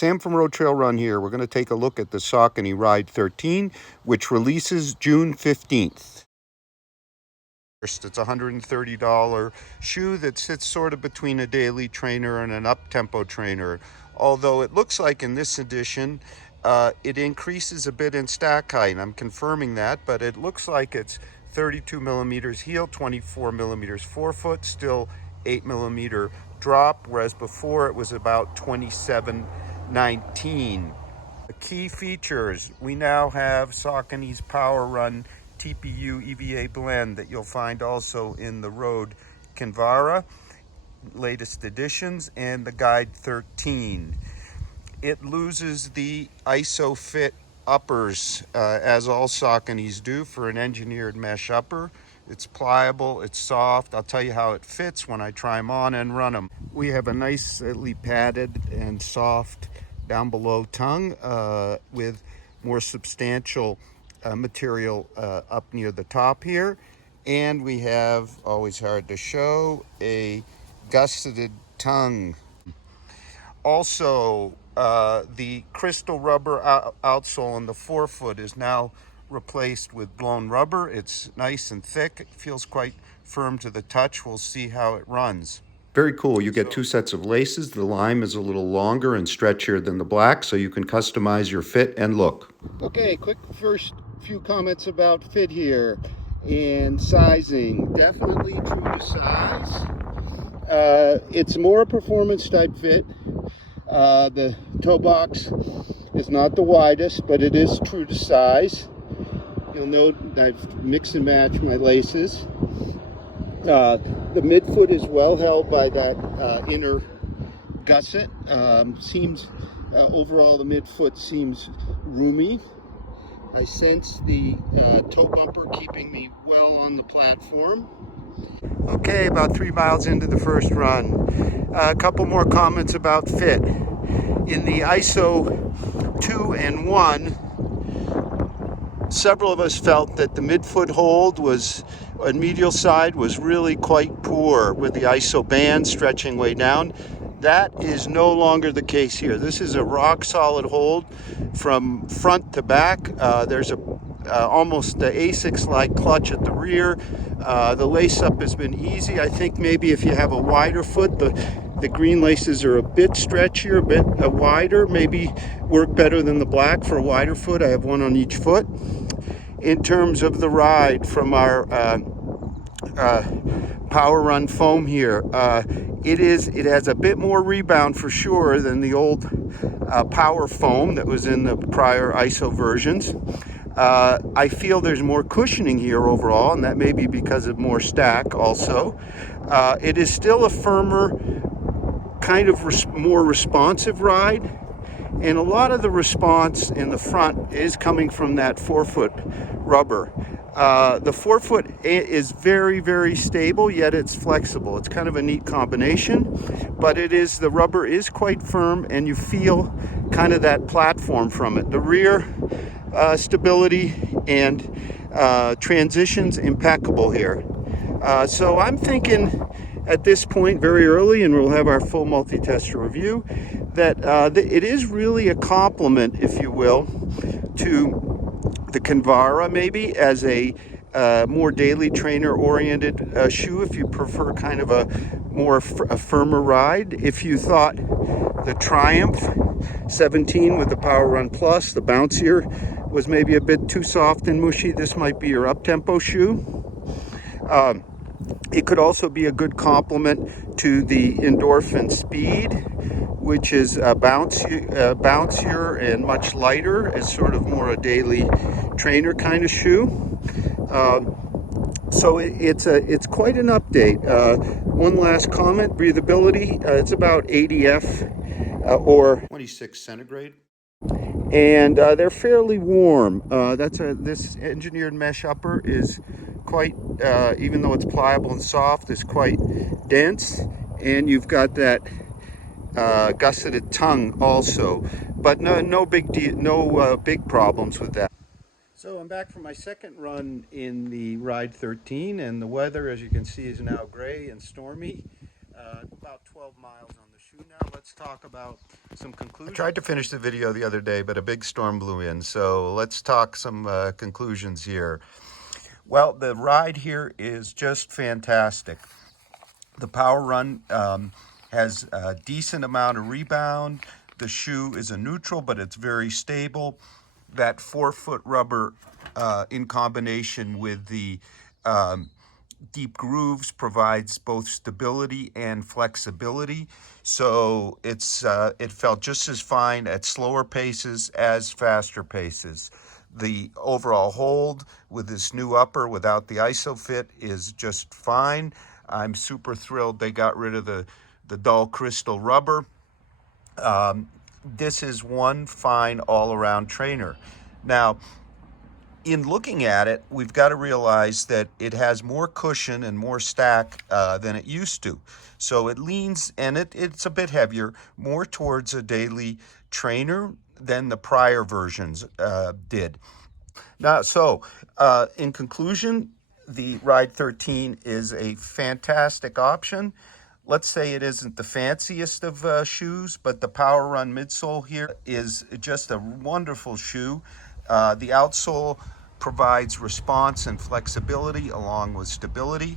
Sam from Road Trail Run here. We're going to take a look at the Saucony Ride 13, which releases June 15th. It's a $130 shoe that sits sort of between a daily trainer and an up-tempo trainer. Although it looks like in this edition, it increases a bit in stack height. I'm confirming that, but it looks like it's 32 millimeters heel, 24 millimeters forefoot, still 8 millimeter drop, whereas before it was about 27.19. The key features: we now have Saucony's PWRUN TPU EVA blend that you'll find also in the Road Kinvara latest editions and the Guide 13. It loses the ISO fit uppers, as all Sauconys do, for an engineered mesh upper. It's pliable, it's soft. I'll tell you how it fits when I try them on and run them. We have a nicely padded and soft down below tongue with more substantial material up near the top here. And we have, always hard to show, a gusseted tongue. Also, the crystal rubber outsole on the forefoot is now replaced with blown rubber. It's nice and thick. It feels quite firm to the touch. We'll see how it runs. Very cool. You get two sets of laces. The lime is a little longer and stretchier than the black, so you can customize your fit and look. Okay, quick first few comments about fit here and sizing. Definitely true to size. It's more a performance type fit. The toe box is not the widest, but it is true to size. You'll note I've mixed and matched my laces. The midfoot is well held by that inner gusset. Overall the midfoot seems roomy. I sense the toe bumper keeping me well on the platform. Okay, about 3 miles into the first run. A couple more comments about fit. In the ISO 2 and 1, several of us felt that the midfoot hold on medial side was really quite poor, with the ISO band stretching way down. That is no longer the case here. This is a rock solid hold from front to back. There's almost the ASICS-like clutch at the rear. The lace up has been easy. I think maybe if you have a wider foot, the green laces are a bit stretchier, a bit wider, maybe work better than the black for a wider foot. I have one on each foot. In terms of the ride from our PWRRUN foam here, it has a bit more rebound for sure than the old Power foam that was in the prior ISO versions. I feel there's more cushioning here overall, and that may be because of more stack also. It is still a firmer, kind of more responsive ride, and a lot of the response in the front is coming from that forefoot rubber. The forefoot is very, very stable, yet it's flexible. It's kind of a neat combination, but the rubber is quite firm, and you feel kind of that platform from it. The rear stability and transitions impeccable here. So I'm thinking at this point, very early, and we'll have our full multi-tester review, that it is really a complement, if you will, to the Kinvara, maybe as a more daily trainer oriented shoe, if you prefer kind of a firmer ride. If you thought the Triumph 17 with the PWRRUN Plus, the bouncier, was maybe a bit too soft and mushy, this might be your up-tempo shoe. It could also be a good complement to the Endorphin Speed, which is bouncier and much lighter, as sort of more a daily trainer kind of shoe. So it's quite an update. One last comment: breathability. It's about 80F or 26 centigrade, and they're fairly warm. This engineered mesh upper is quite, even though it's pliable and soft, is quite dense, and you've got that gusseted tongue also, but no big problems with that. So I'm back from my second run in the Ride 13, and the weather, as you can see, is now gray and stormy. About 12 miles on the shoe now. let's talk about some conclusions. I tried to finish the video the other day, but a big storm blew in. So let's talk some conclusions here. Well, the ride here is just fantastic. The PWRUN has a decent amount of rebound. The shoe is a neutral, but it's very stable. That forefoot rubber in combination with the deep grooves provides both stability and flexibility. So it felt just as fine at slower paces as faster paces. The overall hold with this new upper without the ISOFIT is just fine. I'm super thrilled they got rid of the dull crystal rubber. This is one fine all-around trainer. Now, in looking at it, we've got to realize that it has more cushion and more stack than it used to. So it leans, and it's a bit heavier, more towards a daily trainer than the prior versions did. Now, so in conclusion, the Ride 13 is a fantastic option. Let's say it isn't the fanciest of shoes, but the PWRUN midsole here is just a wonderful shoe. The outsole provides response and flexibility along with stability.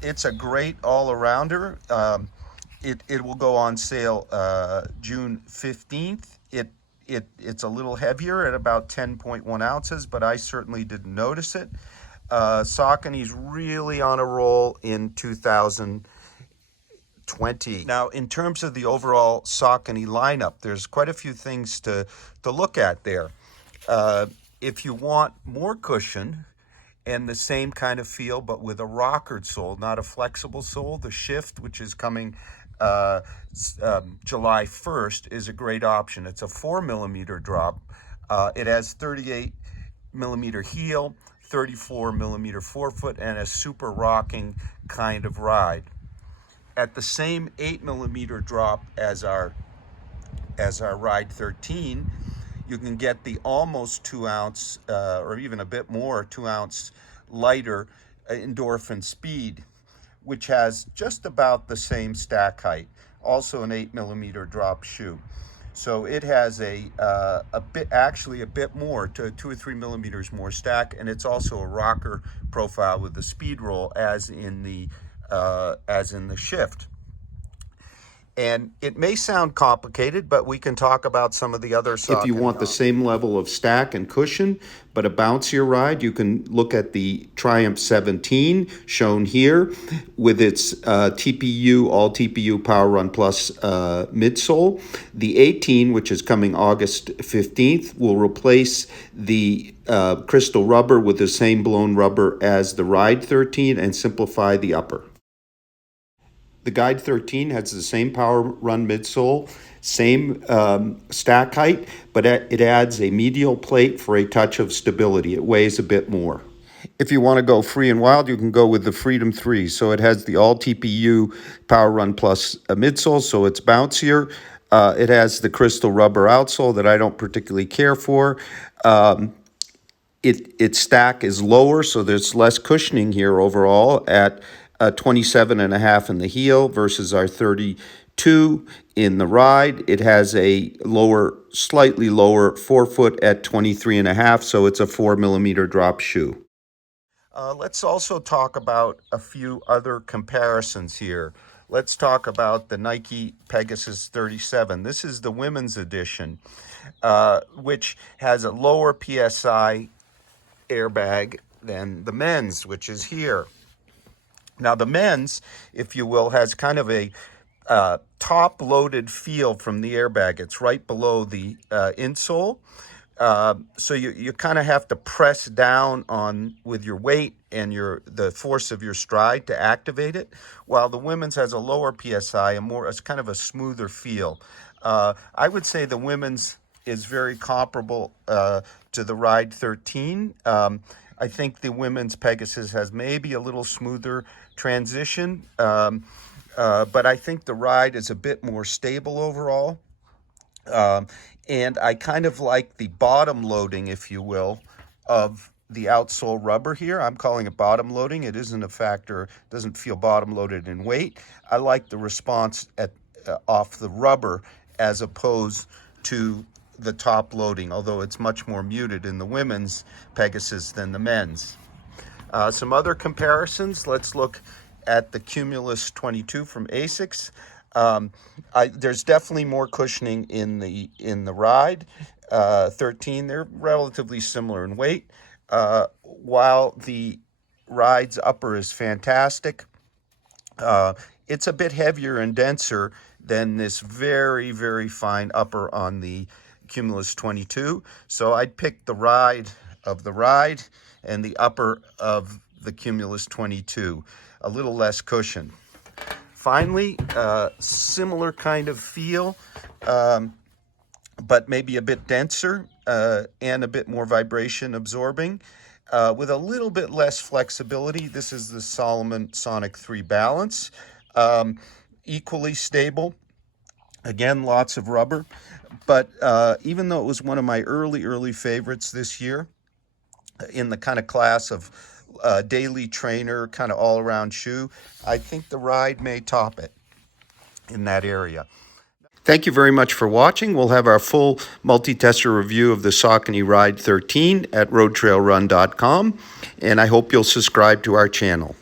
It's a great all-arounder. It will go on sale June 15th. It's a little heavier at about 10.1 ounces, but I certainly didn't notice it. Saucony's really on a roll in 2020. Now, in terms of the overall Saucony lineup, there's quite a few things to look at there. If you want more cushion and the same kind of feel, but with a rockered sole, not a flexible sole, the Shift, which is coming July 1st, is a great option. It's a 4mm drop. It has 38mm heel, 34mm forefoot, and a super rocking kind of ride. At the same 8mm drop as our Ride 13, you can get the almost 2 ounce, or even a bit more, 2 ounce lighter Endorphin Speed, which has just about the same stack height, also an 8mm drop shoe. So it has a bit more, 2 or 3 millimeters more stack, and it's also a rocker profile with the speed roll as in the Shift. And it may sound complicated, but we can talk about some of the other Saucony. If you want the same level of stack and cushion, but a bouncier ride, you can look at the Triumph 17, shown here, with its TPU, all TPU PWRUN Plus midsole. The 18, which is coming August 15th, will replace the crystal rubber with the same blown rubber as the Ride 13 and simplify the upper. The Guide 13 has the same PWRUN midsole, same stack height, but it adds a medial plate for a touch of stability. It weighs a bit more. If you want to go free and wild, you can go with the Freedom 3. So it has the all TPU PWRUN Plus midsole, so it's bouncier. It has the crystal rubber outsole that I don't particularly care for. Its stack is lower, so there's less cushioning here overall at 27.5 in the heel versus our 32 in the Ride. It has a slightly lower forefoot at 23.5, so it's a 4mm drop shoe. Let's also talk about a few other comparisons here. Let's talk about the Nike Pegasus 37. This is the women's edition, which has a lower PSI airbag than the men's, which is here. Now, the men's, if you will, has kind of a top-loaded feel from the airbag. It's right below the insole. So you kind of have to press down on with your weight and the force of your stride to activate it, while the women's has a lower PSI, it's kind of a smoother feel. I would say the women's is very comparable to the Ride 13. I think the women's Pegasus has maybe a little smoother transition, but I think the Ride is a bit more stable overall. And I kind of like the bottom loading, if you will, of the outsole rubber here. I'm calling it bottom loading. It isn't a factor, doesn't feel bottom loaded in weight. I like the response off the rubber as opposed to the top loading, although it's much more muted in the women's Pegasus than the men's. Some other comparisons. Let's look at the Cumulus 22 from Asics. There's definitely more cushioning in the Ride 13. They're relatively similar in weight. While the Ride's upper is fantastic, it's a bit heavier and denser than this very, very fine upper on the Cumulus 22. So I'd pick the Ride and the upper of the Cumulus 22, a little less cushion. Finally, similar kind of feel, but maybe a bit denser and a bit more vibration absorbing, with a little bit less flexibility. This is the Salomon Sonic 3 Balance. Equally stable. Again, lots of rubber. But even though it was one of my early favorites this year, in the kind of class of daily trainer, kind of all-around shoe, I think the Ride may top it in that area. Thank you very much for watching. We'll have our full multi-tester review of the Saucony Ride 13 at RoadTrailRun.com, and I hope you'll subscribe to our channel.